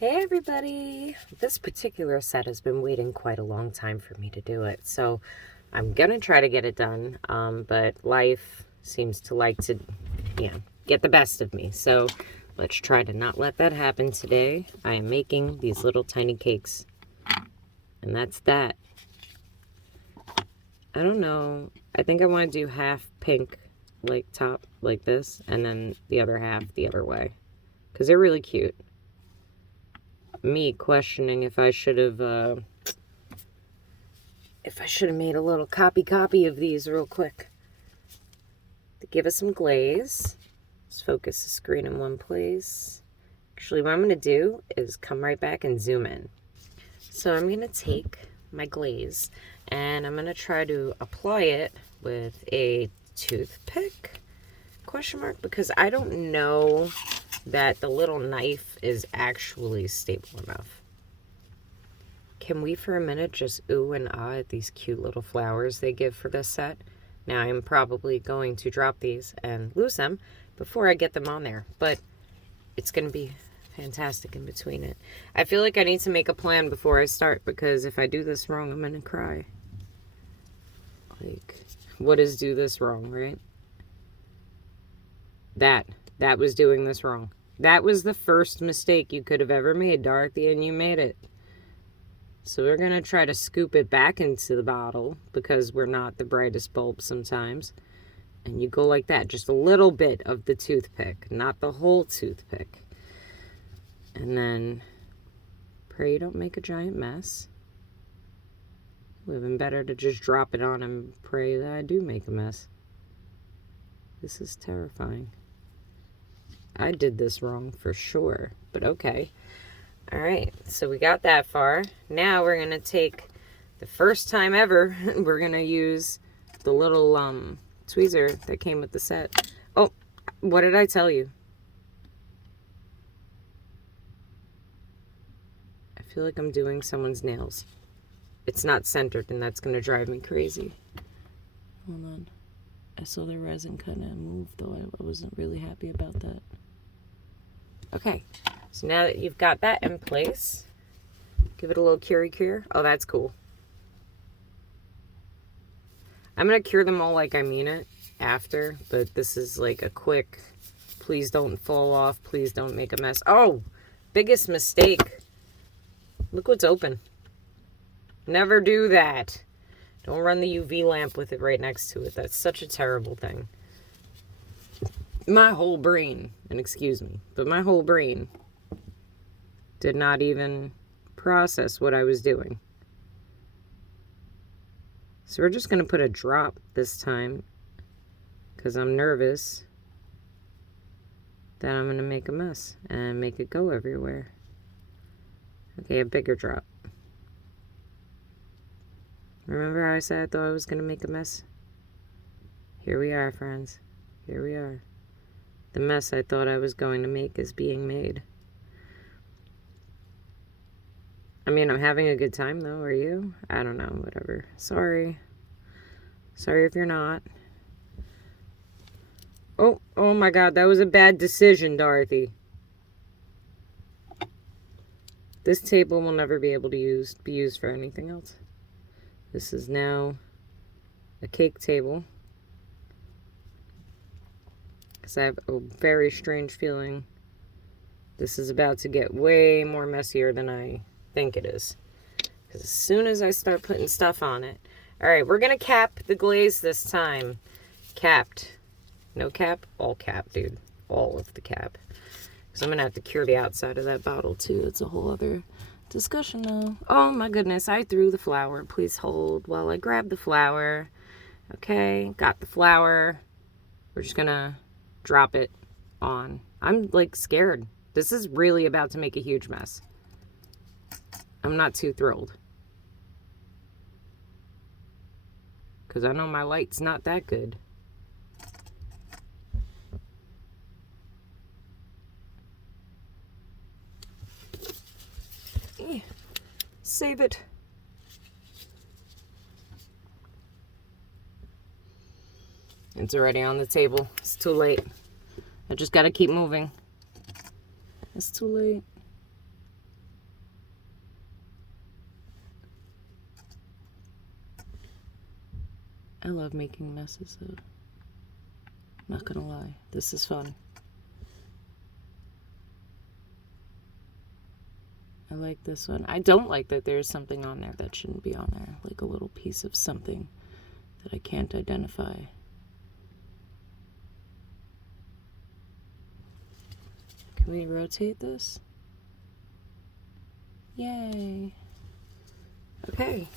Hey everybody! This particular set has been waiting quite a long time for me to do it, so I'm gonna try to get it done, but life seems to like to, get the best of me, so let's try to not let that happen today. I am making these little tiny cakes, and that's that. I don't know, I think I want to do half pink, like top, like this, and then the other half the other way, because they're really cute. Me questioning if I should have made a little copy of these real quick to give us some glaze. Let's focus the screen in one place. Actually, what I'm going to do is come right back and zoom in. So I'm going to take my glaze and I'm going to try to apply it with a toothpick, question mark, because I don't know that the little knife is actually stable enough. Can we for a minute just ooh and ah at these cute little flowers they give for this set? Now I'm probably going to drop these and lose them before I get them on there, but it's going to be fantastic in between it. I feel like I need to make a plan before I start, because if I do this wrong, I'm going to cry. Like, what is do this wrong, right? That was doing this wrong. That was the first mistake you could have ever made, Dorothy, and you made it. So we're going to try to scoop it back into the bottle, because we're not the brightest bulb sometimes. And you go like that, just a little bit of the toothpick, not the whole toothpick. And then pray you don't make a giant mess. It would have been better to just drop it on and pray that I do make a mess. This is terrifying. I did this wrong for sure, but okay. All right, so we got that far. Now we're going to take, the first time ever, we're going to use the little tweezer that came with the set. Oh, what did I tell you? I feel like I'm doing someone's nails. It's not centered, and that's going to drive me crazy. Hold on. I saw the resin kind of move, though I wasn't really happy about that. Okay, so now that you've got that in place, give it a little cure. Oh, that's cool. I'm going to cure them all like I mean it after, but this is like a quick, please don't fall off, please don't make a mess. Oh, biggest mistake. Look what's open. Never do that. Don't run the UV lamp with it right next to it. That's such a terrible thing. My whole brain, and excuse me, but my whole brain did not even process what I was doing. So we're just going to put a drop this time, because I'm nervous that I'm going to make a mess and make it go everywhere. Okay, a bigger drop. Remember how I said I thought I was going to make a mess? Here we are, friends. Here we are. The mess I thought I was going to make is being made. I mean, I'm having a good time, though. Are you? I don't know. Whatever. Sorry. Sorry if you're not. Oh my God. That was a bad decision, Dorothy. This table will never be able to be used for anything else. This is now a cake table, because I have a very strange feeling this is about to get way more messier than I think it is. Because as soon as I start putting stuff on it. All right, we're going to cap the glaze this time. Capped. No cap? All cap, dude. All of the cap. Because I'm going to have to cure the outside of that bottle, too. It's a whole other discussion, though. Oh, my goodness. I threw the flour. Please hold while I grab the flour. Okay, got the flour. We're just going to drop it on. I'm, like, scared. This is really about to make a huge mess. I'm not too thrilled, because I know my light's not that good. Save it. It's already on the table. It's too late. I just gotta keep moving. It's too late. I love making messes though. Not gonna lie, this is fun. I like this one. I don't like that there's something on there that shouldn't be on there, like a little piece of something that I can't identify. Can we rotate this? Yay. Okay.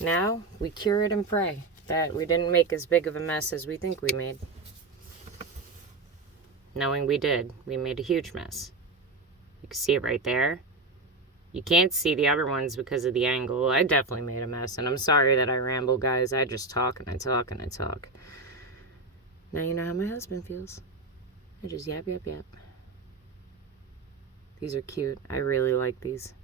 Now we cure it and pray that we didn't make as big of a mess as we think we made. Knowing we did, we made a huge mess. You can see it right there. You can't see the other ones because of the angle. I definitely made a mess, and I'm sorry that I ramble, guys. I just talk and I talk and I talk. Now you know how my husband feels. I just yap, yap, yap. These are cute. I really like these.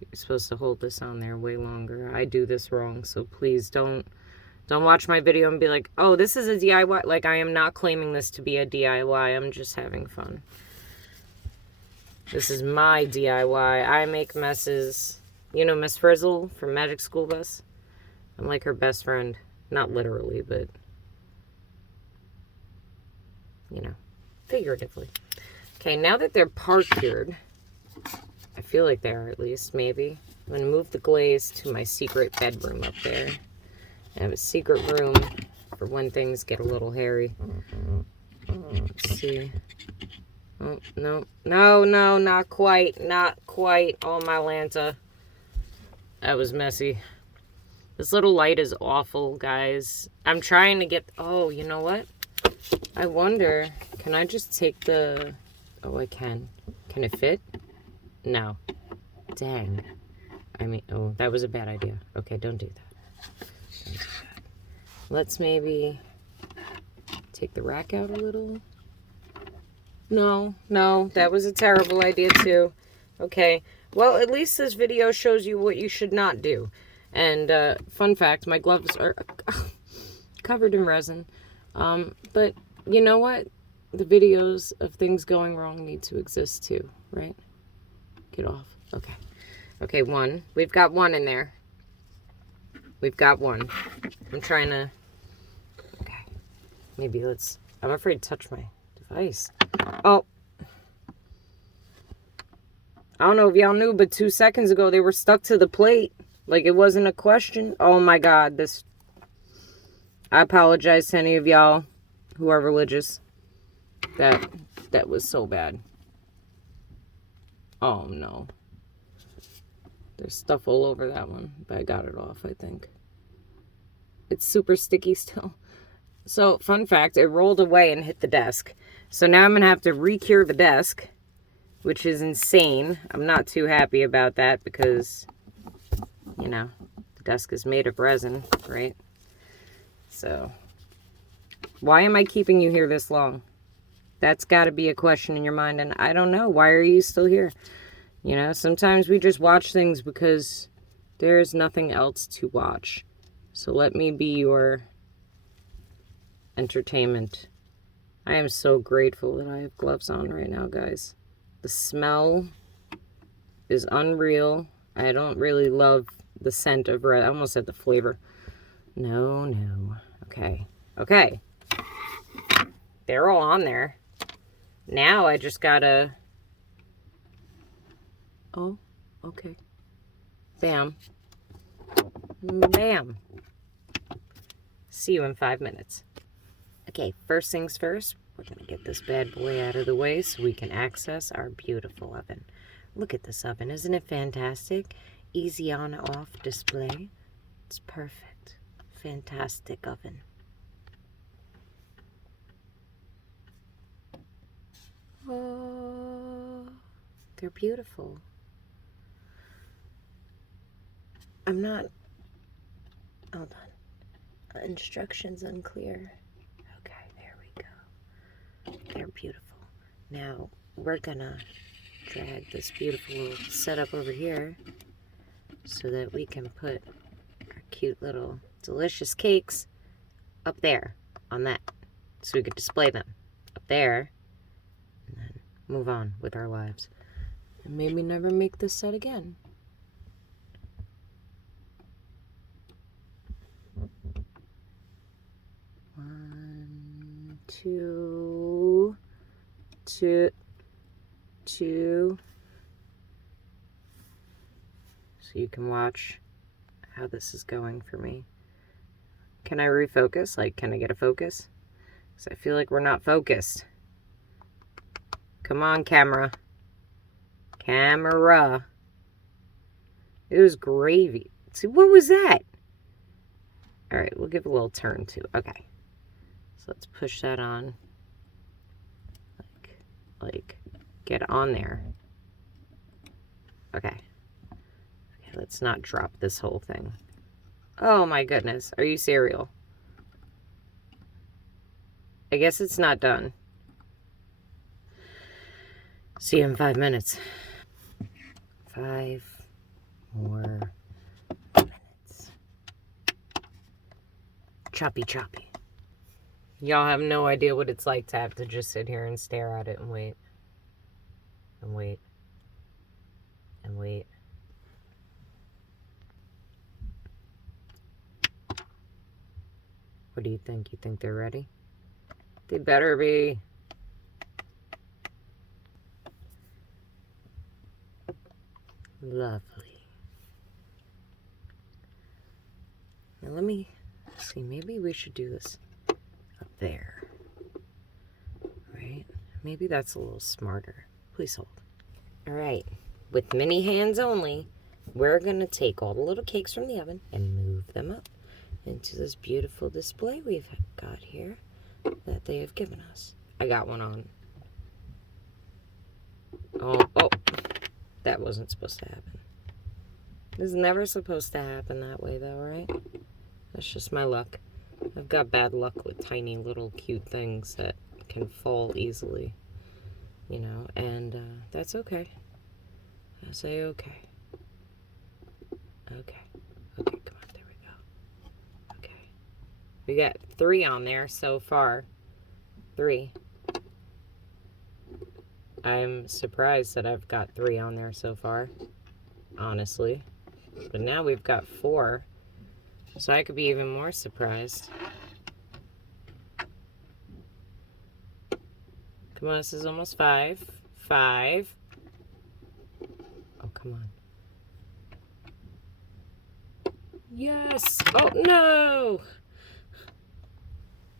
You're supposed to hold this on there way longer. I do this wrong, so please don't watch my video and be like, oh, this is a DIY. Like, I am not claiming this to be a DIY. I'm just having fun. This is my DIY. I make messes. You know Miss Frizzle from Magic School Bus? I'm like her best friend. Not literally, but, you know, figuratively. Okay, now that they're par-cured, I feel like they are at least, maybe. I'm going to move the glaze to my secret bedroom up there. I have a secret room for when things get a little hairy. Let's see. Oh, no. No, no, not quite. Not quite. Oh, my Lanta. That was messy. This little light is awful, guys. I'm trying to get... Oh, you know what? I wonder... Can I just take the... Oh, I can. Can it fit? No. Dang. I mean... Oh, that was a bad idea. Okay, don't do that. Let's maybe take the rack out a little. No, that was a terrible idea too. Okay, well, at least this video shows you what you should not do. And fun fact, my gloves are covered in resin. But you know what? The videos of things going wrong need to exist too, right? Get off. Okay. Okay, one. We've got one in there. We've got one. I'm trying to... Okay. Maybe let's... I'm afraid to touch my device. Oh. I don't know if y'all knew, but 2 seconds ago they were stuck to the plate. Like it wasn't a question. Oh my God. This... I apologize to any of y'all who are religious. That was so bad. Oh no. There's stuff all over that one, but I got it off, I think. It's super sticky still. So, fun fact, it rolled away and hit the desk. So now I'm going to have to re-cure the desk, which is insane. I'm not too happy about that because, you know, the desk is made of resin, right? So, why am I keeping you here this long? That's got to be a question in your mind, and I don't know. Why are you still here? You know, sometimes we just watch things because there's nothing else to watch. So let me be your entertainment. I am so grateful that I have gloves on right now, guys. The smell is unreal. I don't really love the scent of red. I almost said the flavor. No. Okay. Okay. They're all on there. Now I just gotta... Oh, okay. Bam. Bam. See you in 5 minutes. Okay, first things first, we're going to get this bad boy out of the way so we can access our beautiful oven. Look at this oven. Isn't it fantastic? Easy on, off display. It's perfect. Fantastic oven. Oh, they're beautiful. I'm not... Hold on. Instructions unclear. Okay, there we go. They're beautiful. Now, we're gonna drag this beautiful little setup over here so that we can put our cute little delicious cakes up there on that. So we could display them up there and then move on with our lives. And maybe never make this set again. 2, 2, 2. So you can watch how this is going for me. Can I refocus? Like, can I get a focus? Because I feel like we're not focused. Come on, camera. Camera. It was gravy. See, what was that? All right, we'll give a little turn too. Okay. So let's push that on. Like, get on there. Okay. Okay, let's not drop this whole thing. Oh my goodness. Are you serial? I guess it's not done. See you in 5 minutes. 5 more minutes. Choppy, choppy. Y'all have no idea what it's like to have to just sit here and stare at it and wait. And wait. And wait. What do you think? You think they're ready? They better be. Lovely. Now let me see. Maybe we should do this up there. Right? Maybe that's a little smarter. Please hold. All right. With mini hands only, we're going to take all the little cakes from the oven and move them up into this beautiful display we've got here that they have given us. I got one on. Oh, that wasn't supposed to happen. This is never supposed to happen that way though, right? That's just my luck. I've got bad luck with tiny little cute things that can fall easily, you know, and that's okay. I say okay. Okay. Okay, come on, there we go. Okay. We got 3 on there so far. 3. I'm surprised that I've got 3 on there so far, honestly. But now we've got 4, so I could be even more surprised. Come on, this is almost 5. 5. Oh, come on. Yes! Oh, no!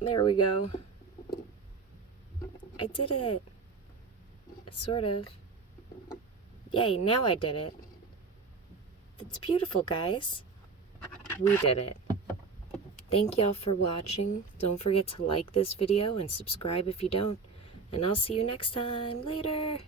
There we go. I did it. Sort of. Yay, now I did it. That's beautiful, guys. We did it. Thank y'all for watching. Don't forget to like this video and subscribe if you don't. And I'll see you next time. Later.